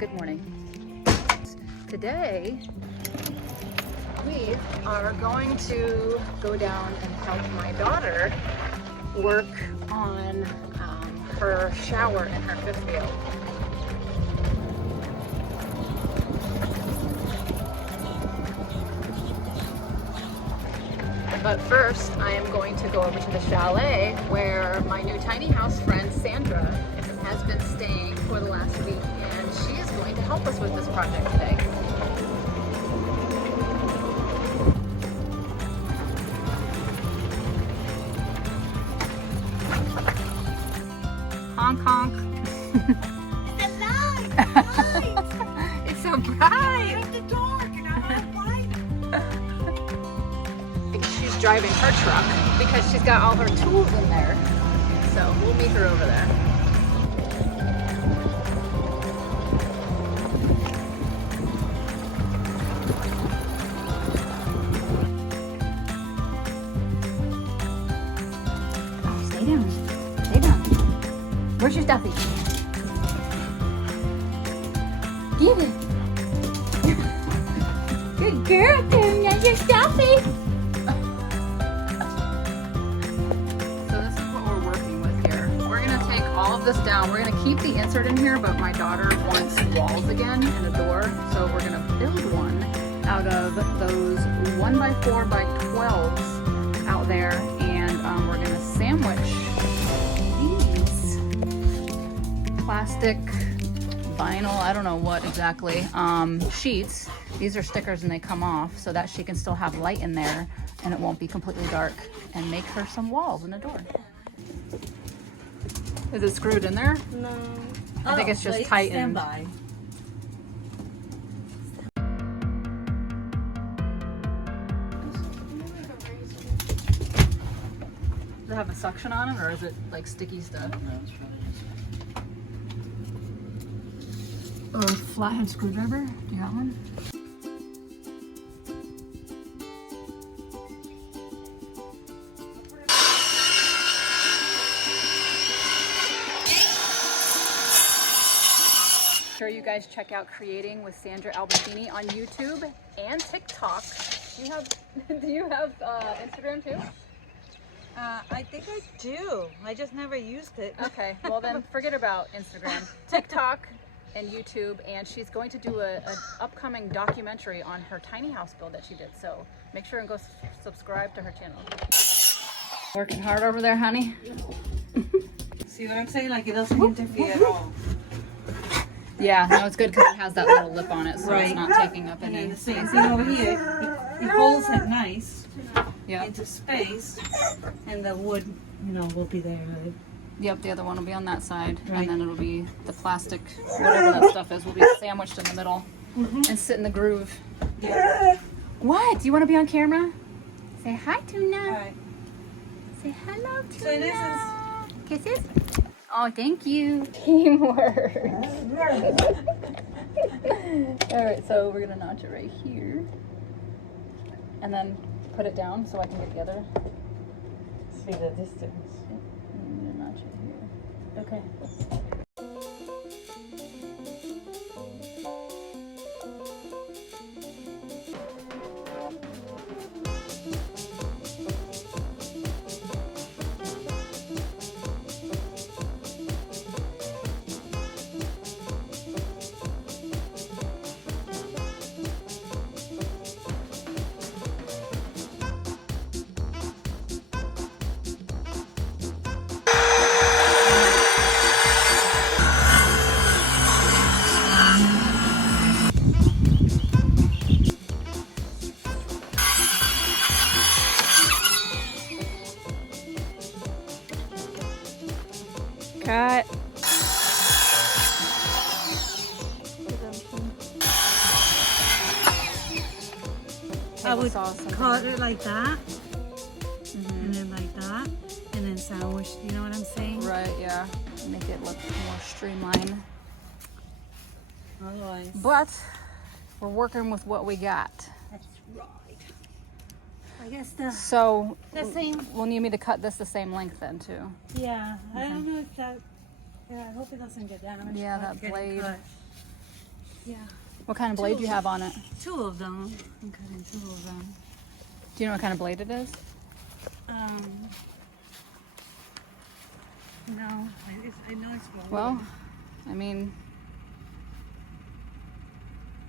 Good morning. Today we are going to go down and help my daughter work on her shower in her fifth wheel. But first, I am going to go over to the chalet where my new tiny house friend Sandra has been staying for the last week, and she is going to help us with this project today. Honk honk. It's light. It's so bright. It's the dark and I have light. She's driving her truck because she's got all her tools in there. So we'll meet her over there. Oh, stay down. Stay down. Where's your stuffy? Get it. Good girl, Tanya. Your stuffy. All of this down. We're going to keep the insert in here, but my daughter wants walls again and a door, so we're going to build one out of those 1x4x12s out there, and we're going to sandwich these plastic vinyl, I don't know what exactly, sheets. These are stickers and they come off so that she can still have light in there and it won't be completely dark, and make her some walls and a door. Is it screwed in there? No. I think it's just tightened. Standby. Does it have a suction on it, or is it like sticky stuff? Or a flathead screwdriver? Do you got one? Sure you guys check out Creating with Sandra Albertini on YouTube and TikTok. Do you have Instagram too? I think I do. I just never used it. Okay, well then forget about Instagram, TikTok, and YouTube. And she's going to do an upcoming documentary on her tiny house build that she did. So make sure and go subscribe to her channel. Working hard over there, honey. See what I'm saying? Like it doesn't interfere at all. Yeah, no, it's good because it has that little lip on it, so Right. it's not taking up And any then the same space. thing over here. He holds it nice Yep. into space, and the wood, will be there. Yep, the other one will be on that side, Right. and then it'll be the plastic, whatever that stuff is, will be sandwiched in the middle and sit in the groove. Yeah. What? Do you want to be on camera? Say hi, Tuna. All right. Say hello, Tuna. So this is. Kisses? Oh, thank you. Teamwork. All right, so we're gonna notch it right here, and then put it down so I can get the other. See the distance. I'm gonna notch it here. Okay. Cut. I would saw something. cut it like that, and then like that, and then sandwich. You know what I'm saying? Right, yeah. Make it look more streamlined. Otherwise, But we're working with what we got. that's right. I guess the So same. we'll need me to cut this the same length then too. Yeah, I don't know if that. Yeah, I hope it doesn't get damaged. Yeah, by that getting blade. cut. Yeah. What kind of blade do you have on it? 2 of them. I'm cutting 2 of them. Do you know what kind of blade it is? No, I know it's small. Well, I mean,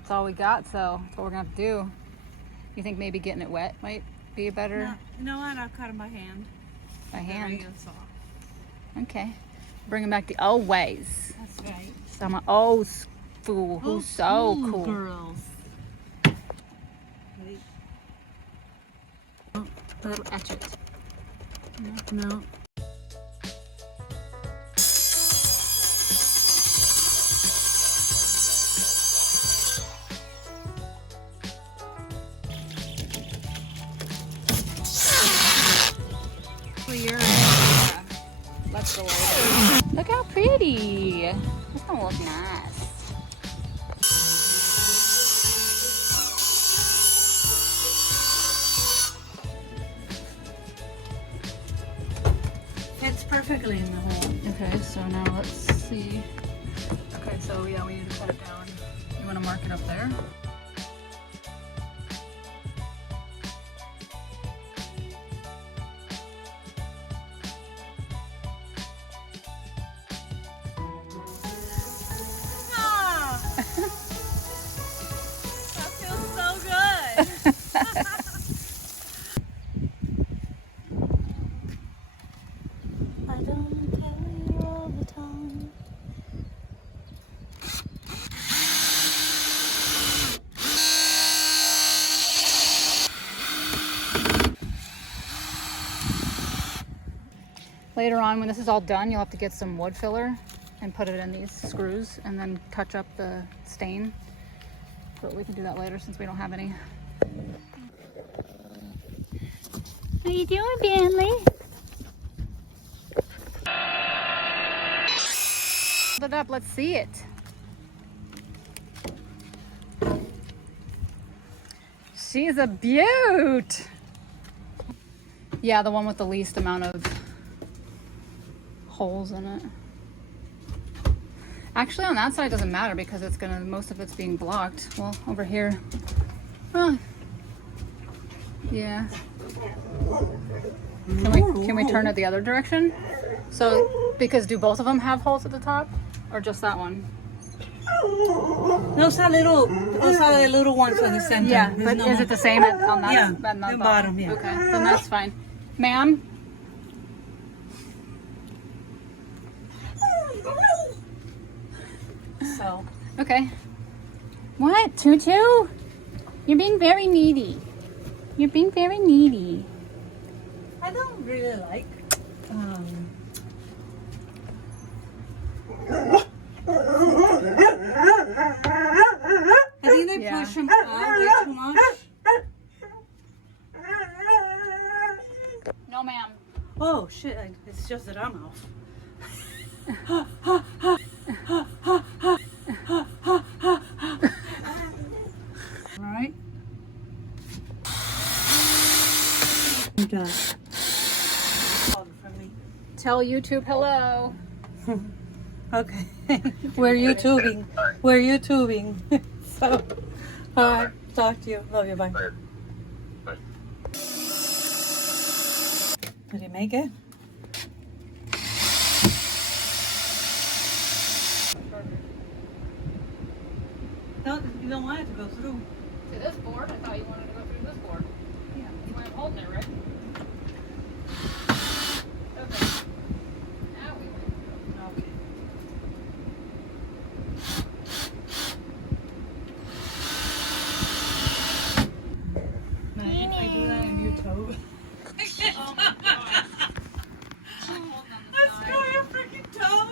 it's all we got, so that's what we're gonna have to do. You think maybe getting it wet might be a better? No, you know what? I'll cut them by hand. By hand? Regular saw. Okay. Bring them back the old ways. That's right. Some old school who's so cool. Girls. Ready? A little etch it. No. Clear. Let's go over. Look how pretty. This gonna look nice. Fits perfectly in the hole. Okay, so now let's see. Okay, so yeah, we need to cut it down. You want to mark it up there? That feels so good. I don't tell you all the time. Later on, when this is all done, you'll have to get some wood filler and put it in these screws and then touch up the stain. But we can do that later since we don't have any. How you doing, Bentley? Hold it up, let's see it. She's a beaut. Yeah, the one with the least amount of holes in it. Actually, on that side it doesn't matter because it's gonna, most of it's being blocked. Well, over here, well, yeah. Can we turn it the other direction? So, because do both of them have holes at the top, or just that one? Those are the little ones on the center. Yeah, There's but no is more. it the same on that? Yeah, on that the bottom, yeah. Okay, then that's fine, ma'am. So. Okay. What, Tutu? You're being very needy. You're being very needy. I don't really like. I think they push them out way too much. No, ma'am. Oh shit! It's just that I'm off. Right. I'm done. Tell YouTube hello. Okay. We're YouTubing. We're YouTubing. So, alright. Talk to you. Love you. Bye. Bye. Did you make it? No, you don't want it to go through. To this board? I thought you wanted to go through this board. Yeah. You weren't holding it, right? Okay. Now we went. Okay. Man, I do that in YouTube. Let's go, your freaking toe.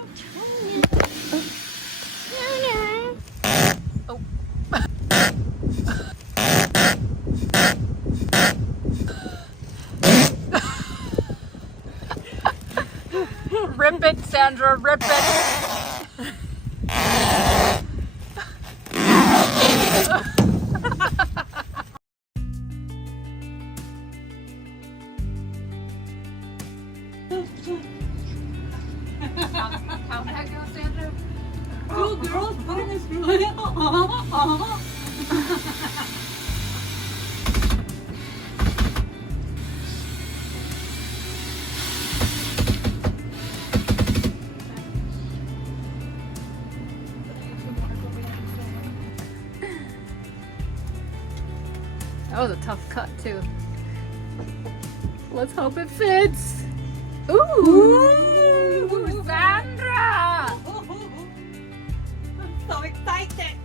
Rip it, Sandra, rip it. How'd that go, Sandra? Two girls putting a screw in it. That was a tough cut too. Let's hope it fits. Ooh, Sandra! I'm so excited.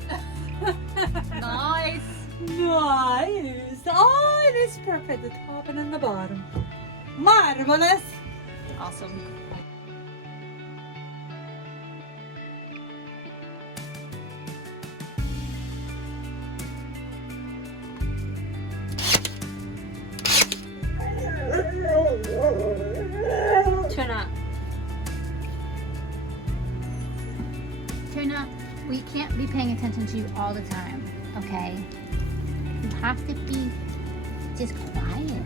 Nice. Nice. Oh, it is perfect. The top and the bottom. Marvelous. Awesome. Turn up. Tuna, we can't be paying attention to you all the time, okay? You have to be just quiet.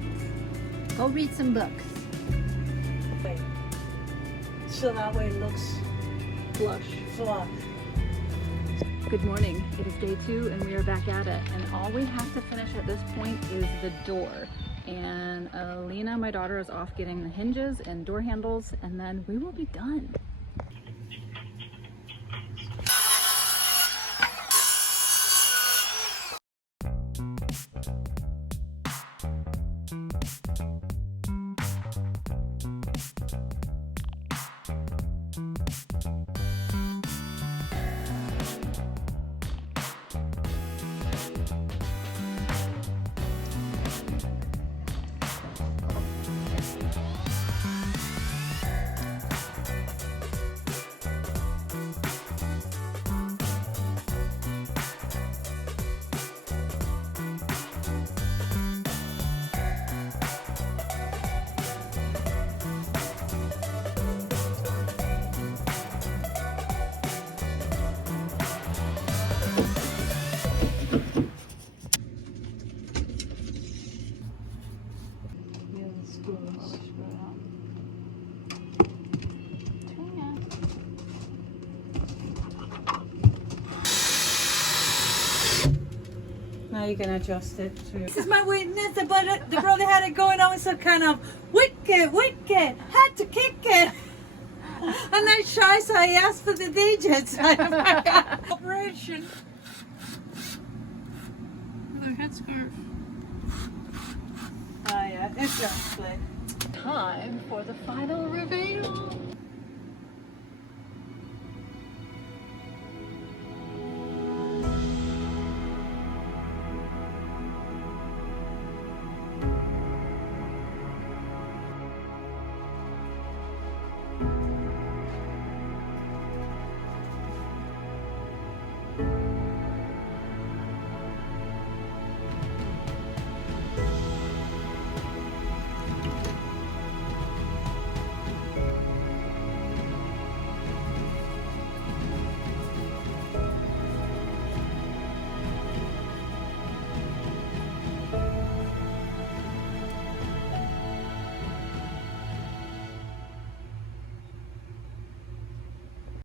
Go read some books. Wait. So that way it looks Flush. flush. Good morning. It is day 2 and we are back at it. And all we have to finish at this point is the door. And Alina, my daughter, is off getting the hinges and door handles, and then we will be done. Now you can adjust it too. This is my witness. The brother had it going on so kind of wicked, had to kick it. I'm not shy, so I asked for the digits. Operation. Their headscarf. Oh yeah, it's just split. Time for the final reveal.